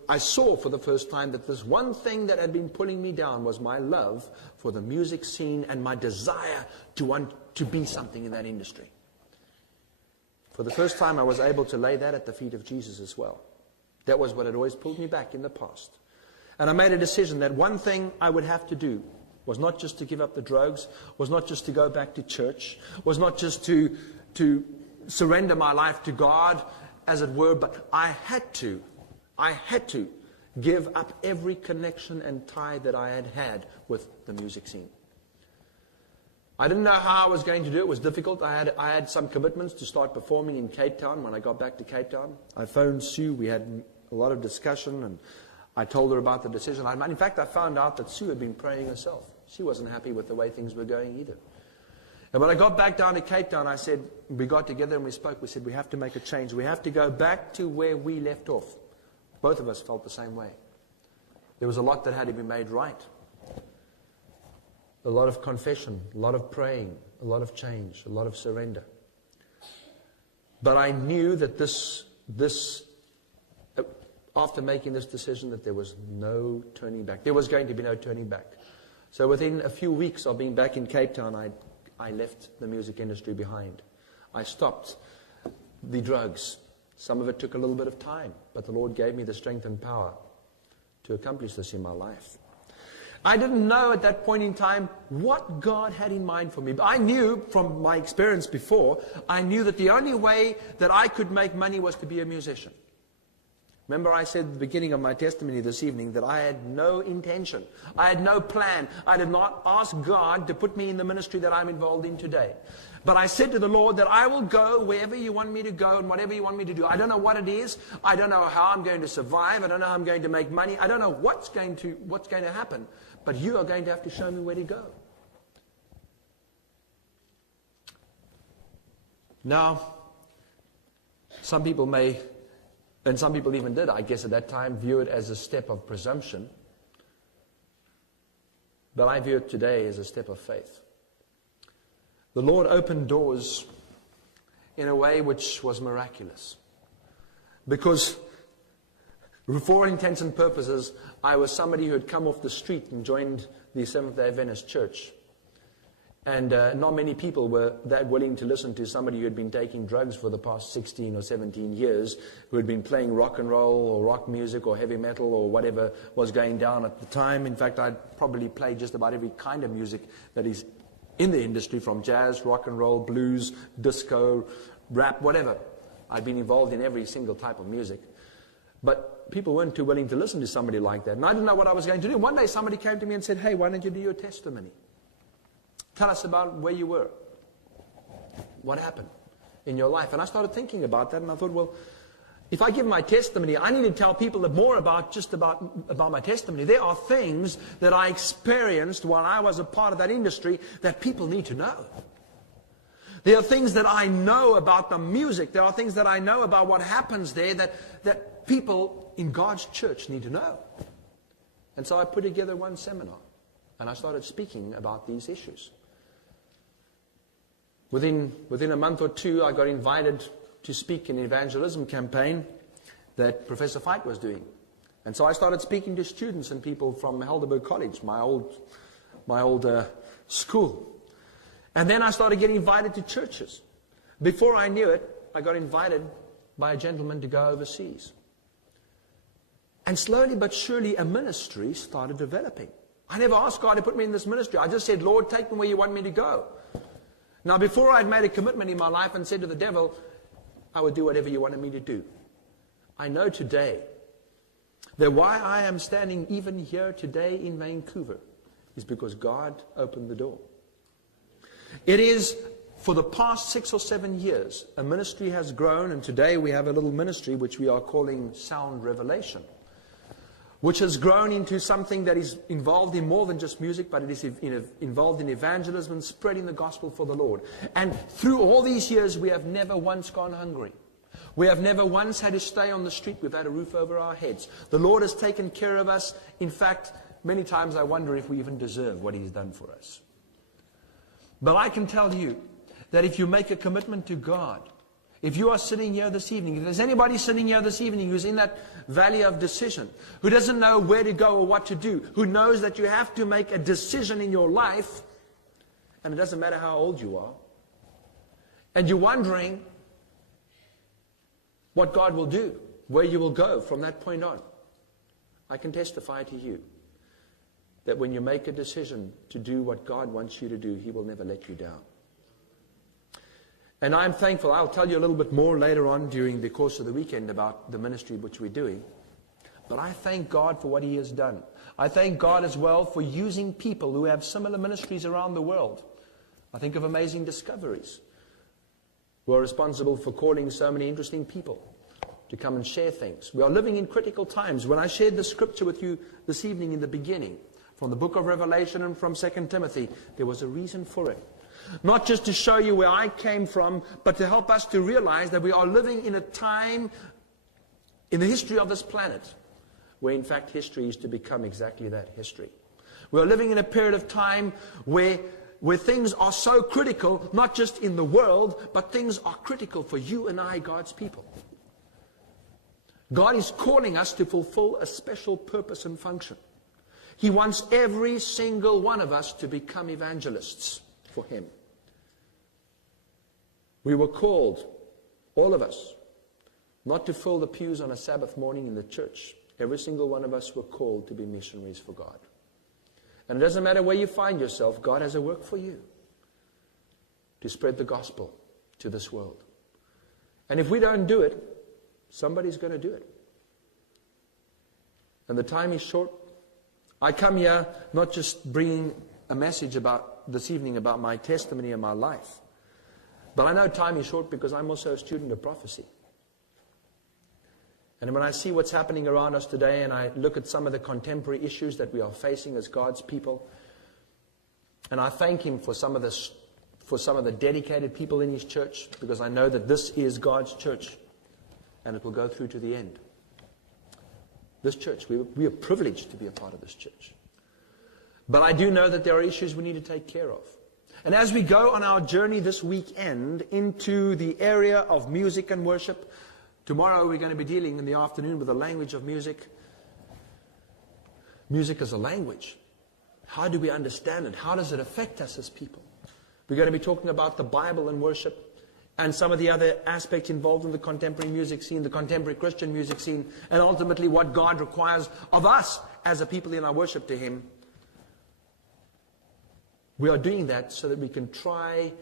I saw for the first time that this one thing that had been pulling me down was my love for the music scene and my desire to want to be something in that industry. For the first time, I was able to lay that at the feet of Jesus as well. That was what had always pulled me back in the past. And I made a decision that one thing I would have to do was not just to give up the drugs, was not just to go back to church, was not just to surrender my life to God, as it were, but I had to give up every connection and tie that I had had with the music scene. I didn't know how I was going to do it. It was difficult. I had some commitments to start performing in Cape Town when I got back to Cape Town. I phoned Sue. We had a lot of discussion, and I told her about the decision. In fact, I found out that Sue had been praying herself. She wasn't happy with the way things were going either. And when I got back down to Cape Town, I said, we got together and we spoke. We said, we have to make a change. We have to go back to where we left off. Both of us felt the same way. There was a lot that had to be made right. A lot of confession, a lot of praying, a lot of change, a lot of surrender. But I knew that after making this decision, that there was no turning back. There was going to be no turning back. So within a few weeks of being back in Cape Town, I left the music industry behind. I stopped the drugs. Some of it took a little bit of time, but the Lord gave me the strength and power to accomplish this in my life. I didn't know at that point in time what God had in mind for me. But I knew from my experience before, I knew that the only way that I could make money was to be a musician. Remember I said at the beginning of my testimony this evening that I had no intention. I had no plan. I did not ask God to put me in the ministry that I'm involved in today. But I said to the Lord that I will go wherever you want me to go and whatever you want me to do. I don't know what it is. I don't know how I'm going to survive. I don't know how I'm going to make money. I don't know what's going to happen. But you are going to have to show me where to go. Now, some people may, and some people even did, I guess at that time, view it as a step of presumption. But I view it today as a step of faith. The Lord opened doors in a way which was miraculous. Because for all intents and purposes, I was somebody who had come off the street and joined the Seventh-day Adventist Church. And not many people were that willing to listen to somebody who had been taking drugs for the past 16 or 17 years, who had been playing rock and roll or rock music or heavy metal or whatever was going down at the time. In fact, I'd probably played just about every kind of music that is in the industry, from jazz, rock and roll, blues, disco, rap, whatever. I'd been involved in every single type of music. But people weren't too willing to listen to somebody like that. And I didn't know what I was going to do. One day somebody came to me and said, hey, why don't you do your testimony? Tell us about where you were. What happened in your life? And I started thinking about that, and I thought, well, if I give my testimony, I need to tell people more about my testimony. There are things that I experienced while I was a part of that industry that people need to know. There are things that I know about the music. There are things that I know about what happens there that people in God's church need to know. And so I put together one seminar, and I started speaking about these issues. Within a month or two, I got invited to speak in an evangelism campaign that Professor Fite was doing. And so I started speaking to students and people from Helderberg College, my old school. And then I started getting invited to churches. Before I knew it, I got invited by a gentleman to go overseas. And slowly but surely a ministry started developing. I never asked God to put me in this ministry. I just said, Lord, take me where you want me to go. Now, before I'd made a commitment in my life and said to the devil, I would do whatever you wanted me to do, I know today that why I am standing even here today in Vancouver is because God opened the door. It is, for the past 6 or 7 years, a ministry has grown, and today we have a little ministry which we are calling Sound Revelation, which has grown into something that is involved in more than just music, but it is involved in evangelism and spreading the gospel for the Lord. And through all these years, we have never once gone hungry. We have never once had to stay on the street. We've had a roof over our heads. The Lord has taken care of us. In fact, many times I wonder if we even deserve what He's done for us. But I can tell you that if you make a commitment to God, if you are sitting here this evening, if there's anybody sitting here this evening who's in that valley of decision, who doesn't know where to go or what to do, who knows that you have to make a decision in your life, and it doesn't matter how old you are, and you're wondering what God will do, where you will go from that point on, I can testify to you that when you make a decision to do what God wants you to do, He will never let you down. And I'm thankful. I'll tell you a little bit more later on during the course of the weekend about the ministry which we're doing. But I thank God for what He has done. I thank God as well for using people who have similar ministries around the world. I think of Amazing Discoveries, who are responsible for calling so many interesting people to come and share things. We are living in critical times. When I shared the scripture with you this evening in the beginning, from the book of Revelation and from 2 Timothy. There was a reason for it. Not just to show you where I came from, but to help us to realize that we are living in a time in the history of this planet where in fact history is to become exactly that, history. We are living in a period of time where things are so critical, not just in the world, but things are critical for you and I, God's people. God is calling us to fulfill a special purpose and function. He wants every single one of us to become evangelists for Him. We were called, all of us, not to fill the pews on a Sabbath morning in the church. Every single one of us were called to be missionaries for God. And it doesn't matter where you find yourself, God has a work for you to spread the gospel to this world. And if we don't do it, somebody's going to do it. And the time is short. I come here not just bringing a message about this evening about my testimony and my life, but I know time is short because I'm also a student of prophecy. And when I see what's happening around us today and I look at some of the contemporary issues that we are facing as God's people, and I thank Him for some of the dedicated people in His church, because I know that this is God's church and it will go through to the end. This church, we are privileged to be a part of this church. But I do know that there are issues we need to take care of. And as we go on our journey this weekend into the area of music and worship, tomorrow we're going to be dealing in the afternoon with the language of music. Music is a language. How do we understand it? How does it affect us as people? We're going to be talking about the Bible and worship and some of the other aspects involved in the contemporary music scene, the contemporary Christian music scene, and ultimately what God requires of us as a people in our worship to Him. We are doing that so that we can try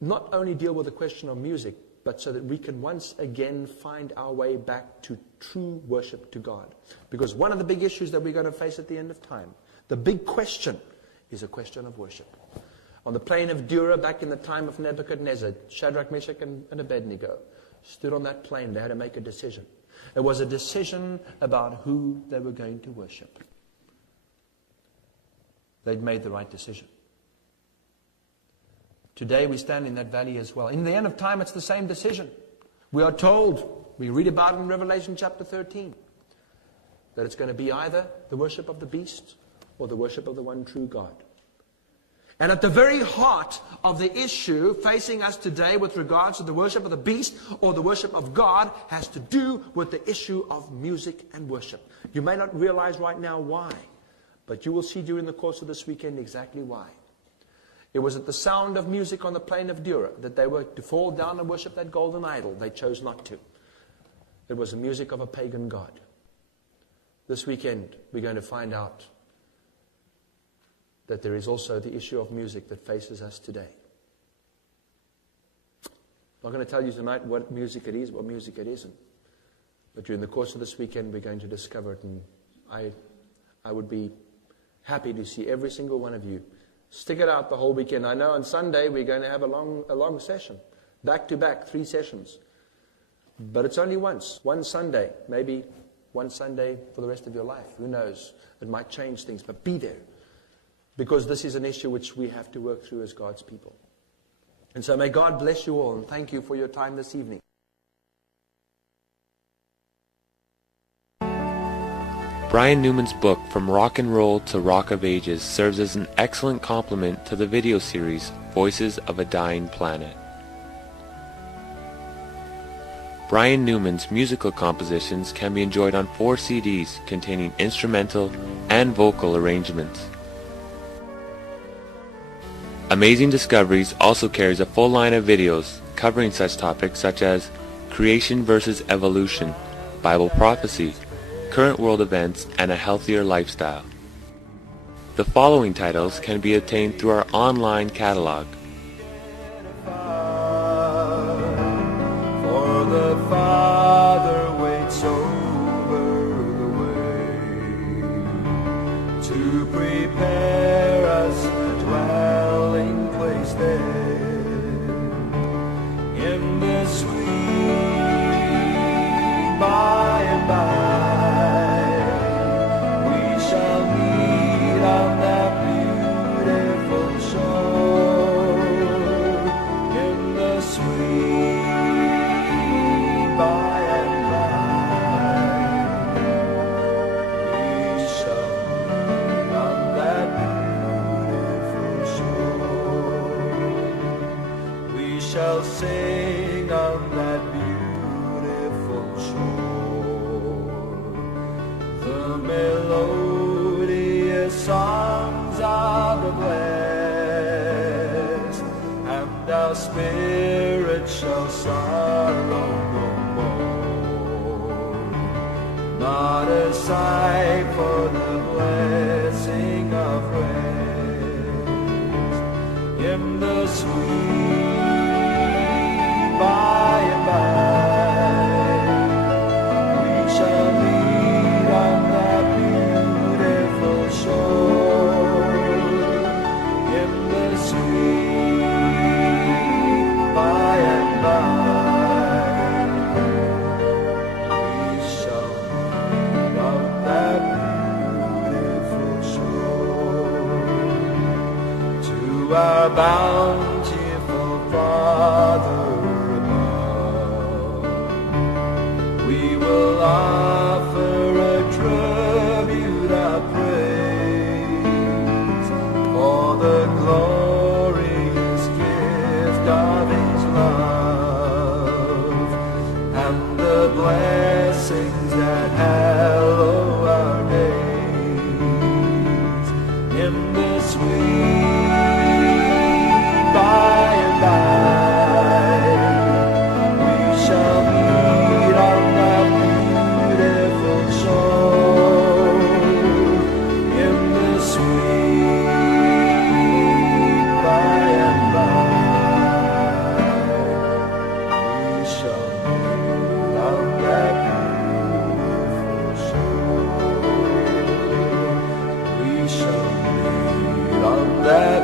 not only deal with the question of music, but so that we can once again find our way back to true worship to God. Because one of the big issues that we're going to face at the end of time, the big question, is a question of worship. On the plain of Dura, back in the time of Nebuchadnezzar, Shadrach, Meshach, and Abednego stood on that plain. They had to make a decision. It was a decision about who they were going to worship. They'd made the right decision. Today we stand in that valley as well. In the end of time, it's the same decision. We are told, we read about it in Revelation chapter 13, that it's going to be either the worship of the beast or the worship of the one true God. And at the very heart of the issue facing us today with regards to the worship of the beast or the worship of God has to do with the issue of music and worship. You may not realize right now why, but you will see during the course of this weekend exactly why. It was at the sound of music on the plain of Dura that they were to fall down and worship that golden idol. They chose not to. It was the music of a pagan god. This weekend we're going to find out that there is also the issue of music that faces us today. I'm not going to tell you tonight what music it is, what music it isn't. But during the course of this weekend, we're going to discover it. And I would be happy to see every single one of you stick it out the whole weekend. I know on Sunday we're going to have a long session. Back to back, 3 sessions. But it's only once. One Sunday. Maybe one Sunday for the rest of your life. Who knows? It might change things. But be there. Because this is an issue which we have to work through as God's people. And so may God bless you all and thank you for your time this evening. Brian Newman's book, From Rock and Roll to Rock of Ages, serves as an excellent complement to the video series, Voices of a Dying Planet. Brian Newman's musical compositions can be enjoyed on 4 CDs containing instrumental and vocal arrangements. Amazing Discoveries also carries a full line of videos covering such topics such as creation versus evolution, Bible prophecy, current world events, and a healthier lifestyle. The following titles can be obtained through our online catalog. For the Father waits over the way to prepare us a dwelling place there in the sweet by and by we shall meet on that shall sing on that beautiful shore the melodious songs of the blessed, and our spirit shall sorrow no more. Not a sigh for the blessing of rest in the sweet by and by. We shall meet on that beautiful shore in the sweet by and by. We shall meet on that beautiful shore to our bountiful Father above. We will offer a tribute of praise for the glorious gift of His love and the blessings that hallow our days in the sweet by and by. We shall meet on that beautiful shore in the sweet by and by. We shall meet on that beautiful shore. We shall meet on that